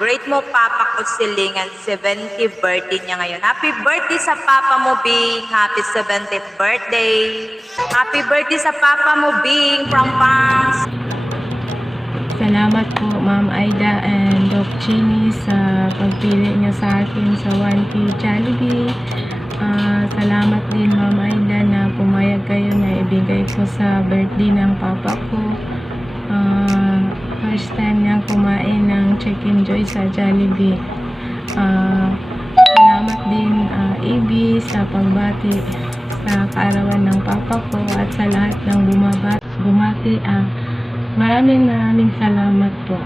Great mo Papa Kusilingan, 70th birthday niya ngayon. Happy birthday sa Papa mo, Bing. Happy 70th birthday. Happy birthday sa Papa mo, Bing, from Pangs. Salamat po Ma'am Aida and Doc Chini sa pagpili niyo sa akin sa 1K Jollibee. Salamat din Ma'am Aida na pumayag kayo na ibigay ko sa birthday ng papa ko. First time niyang kumain ng Chicken Joy sa Jollibee. Salamat din AB sa pagbati sa kaarawan ng papa ko at sa lahat ng bumati. Maraming salamat po.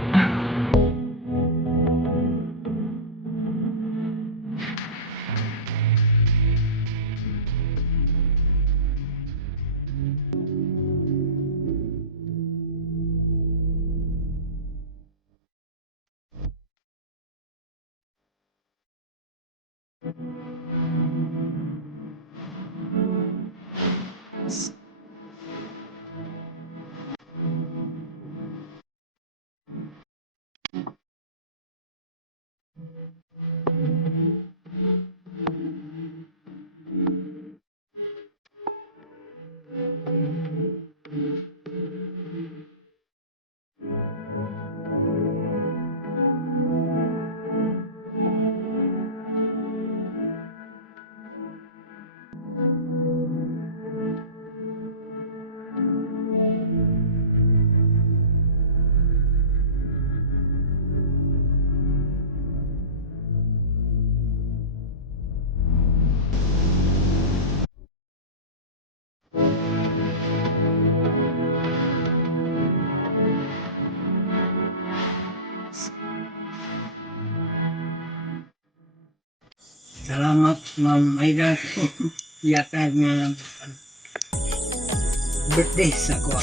Salamat Ma'am Aida. Yata nga birthday sa ko.